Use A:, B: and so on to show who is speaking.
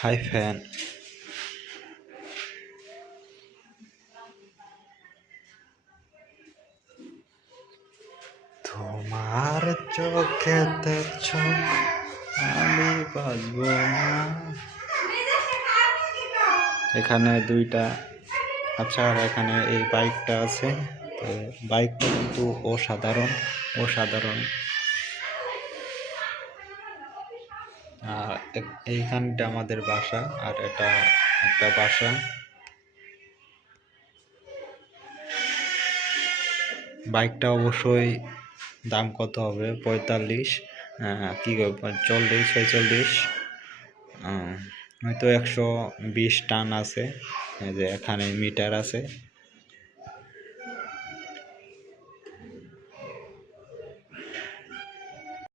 A: Fan. তোমার চোখেতে চোখ, আমি বাজব না। এখানে দুইটা আচ্ছা আর এখানে এই বাইকটা আছে। তো বাইকটা কিন্তু অসাধারণ অসাধারণ আর এ- এইখানটা আমাদের বাসা, আর এটা একটা বাসা। বাইকটা অবশ্যই দাম কত হবে? পঁয়তাল্লিশ। কি চল্লিশ, ছয়চল্লিশ? হয়তো একশো বিশ টান আছে। যে এখানে মিটার আছে।